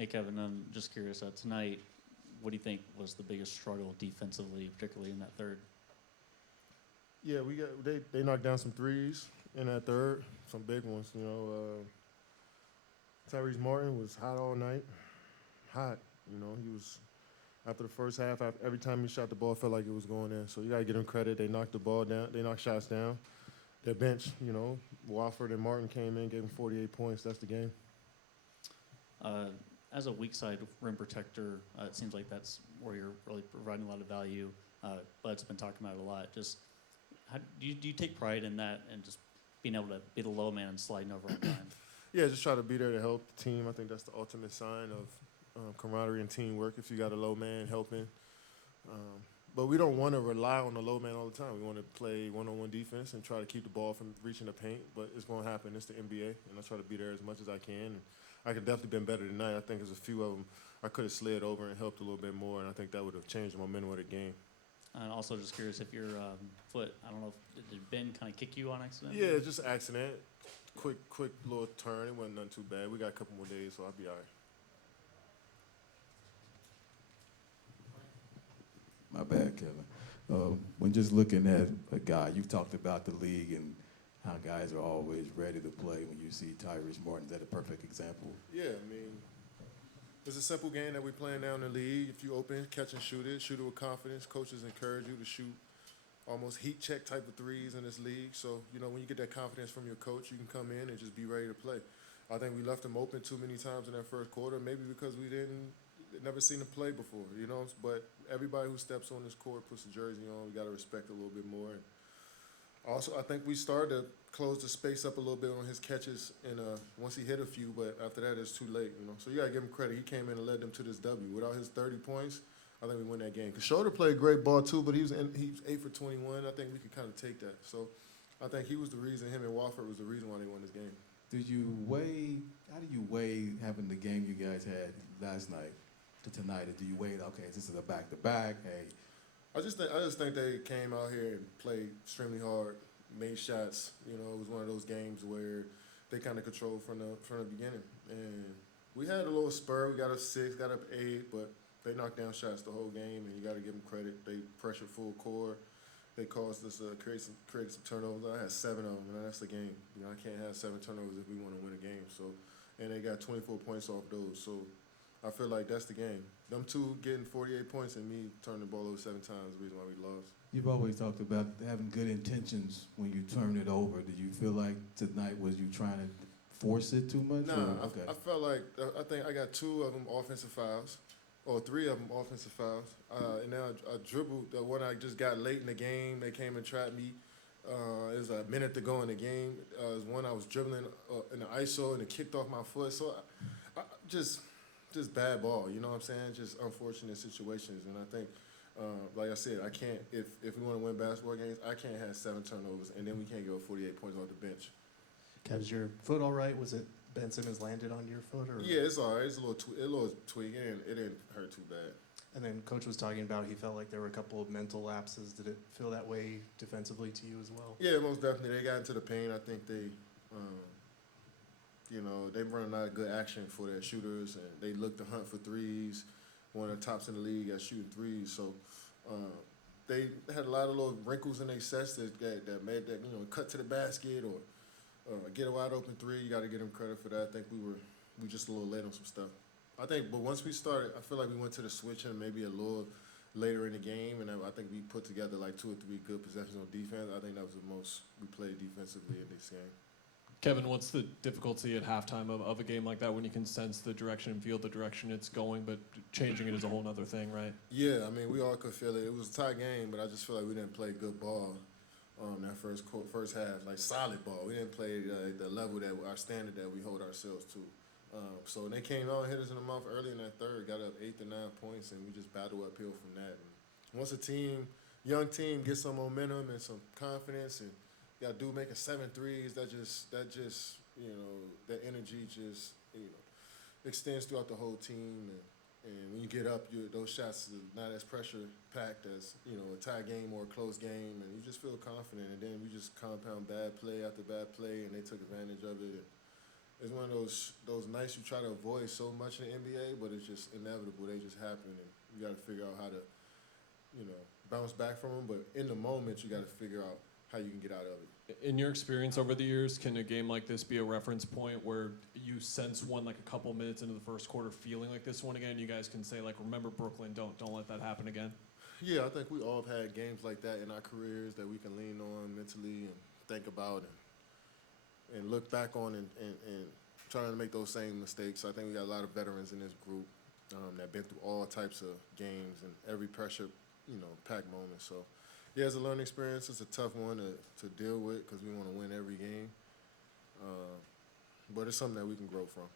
Hey, Kevin, I'm just curious. Tonight, what do you think was the biggest struggle defensively, particularly in that third? Yeah, they knocked down some threes in that third, some big ones. Tyrese Martin was hot all night, hot. He was after the first half. Every time he shot the ball, felt like it was going in. So you gotta give him credit. They knocked the ball down. They knocked shots down. Their bench, Wofford and Martin came in, gave him 48 points. That's the game. Uh, as a weak side rim protector, it seems like that's where you're really providing a lot of value. Bud's been talking about it a lot. Just do you take pride in that and just being able to be the low man and sliding over on time? Yeah, just try to be there to help the team. I think that's the ultimate sign of camaraderie and teamwork. If you got a low man helping, but we don't want to rely on the low man all the time. We want to play one-on-one defense and try to keep the ball from reaching the paint. But it's going to happen. It's the NBA, and I try to be there as much as I can. And I could definitely been better tonight. I think there's a few of them I could have slid over and helped a little bit more, and I think that would have changed the momentum of the game. And also, just curious if your foot, I don't know, did Ben kind of kick you on accident? Yeah, just an accident. Quick little turn. It wasn't nothing too bad. We got a couple more days, so I'll be all right. My bad, Kevin. When just looking at a guy, you've talked about the league and how guys are always ready to play. When you see Tyrese Martin, is that a perfect example? Yeah, it's a simple game that we're playing now in the league. If you open, catch and shoot it with confidence. Coaches encourage you to shoot almost heat check type of threes in this league. So, when you get that confidence from your coach, you can come in and just be ready to play. I think we left him open too many times in that first quarter, maybe because we never seen him play before, But everybody who steps on this court, puts the jersey on, we got to respect a little bit more. And also, I think we started to close the space up a little bit on his catches, and once he hit a few, but after that, it's too late, So you got to give him credit. He came in and led them to this W. Without his 30 points, I think we win that game. Because Schroeder played great ball too, but he was 8 for 21. I think we could kind of take that. So I think he was the reason. Him and Wofford was the reason why they won this game. How do you weigh having the game you guys had last night to tonight? Or do you weigh, okay, this is a back-to-back, hey? I just think they came out here and played extremely hard, made shots. It was one of those games where they kind of controlled from the beginning. And we had a little spur. We got up 6, got up 8, but they knocked down shots the whole game, and you got to give them credit. They pressured full court. They caused us create some turnovers. I had 7 of them, and that's the game. I can't have 7 turnovers if we want to win a game. So, and they got 24 points off those. So I feel like that's the game. Them two getting 48 points and me turning the ball over 7 times is the reason why we lost. You've always talked about having good intentions when you turn it over. Did you feel like tonight was you trying to force it too much? Nah, okay. I felt like I think I got 2 of them offensive fouls, or 3 of them offensive fouls. And then I dribbled the one I just got late in the game. They came and trapped me. It was a minute to go in the game. It was one I was dribbling in the ISO and it kicked off my foot. So I just bad ball, you know what I'm saying? Just unfortunate situations. And I think, like I said, I can't, if we want to win basketball games, I can't have 7 turnovers and then we can't go 48 points off the bench. Kev, is your foot all right? Was it Ben Simmons landed on your foot? Or? Yeah, it's all right. It's a little tweak. It didn't hurt too bad. And then Coach was talking about he felt like there were a couple of mental lapses. Did it feel that way defensively to you as well? Yeah, most definitely. They got into the paint. I think they run a lot of good action for their shooters, and they look to hunt for threes. One of the tops in the league at shooting threes. So they had a lot of little wrinkles in their sets that made that cut to the basket or get a wide open 3. You got to give them credit for that. I think we just a little late on some stuff. I think, but once we started, I feel like we went to the switch and maybe a little later in the game, and I think we put together like 2 or 3 good possessions on defense. I think that was the most we played defensively in this game. Kevin, what's the difficulty at halftime of a game like that when you can sense the direction and feel the direction it's going, but changing it is a whole other thing, right? Yeah, we all could feel it. It was a tight game, but I just feel like we didn't play good ball that first half, like solid ball. We didn't play the level our standard that we hold ourselves to. So they came out and hit us in the mouth early in that third, got up 8 to 9 points, and we just battled uphill from that. And once young team gets some momentum and some confidence, and got dude making 7 threes, that energy just extends throughout the whole team. And when you get up, those shots are not as pressure packed as a tie game or a close game, and you just feel confident. And then we just compound bad play after bad play, and they took advantage of it. it's one of those nights you try to avoid so much in the NBA, but it's just inevitable. They just happen, and you got to figure out how to, bounce back from them. But in the moment, you got to figure out how you can get out of it. In your experience over the years, can a game like this be a reference point where you sense one like a couple minutes into the first quarter feeling like this one again? You guys can say like, remember Brooklyn, don't let that happen again. Yeah, I think we all have had games like that in our careers that we can lean on mentally and think about and look back on and trying to make those same mistakes. I think we got a lot of veterans in this group that been through all types of games and every pressure, packed moment. So, yeah, it's a learning experience. It's a tough one to deal with because we want to win every game. But it's something that we can grow from.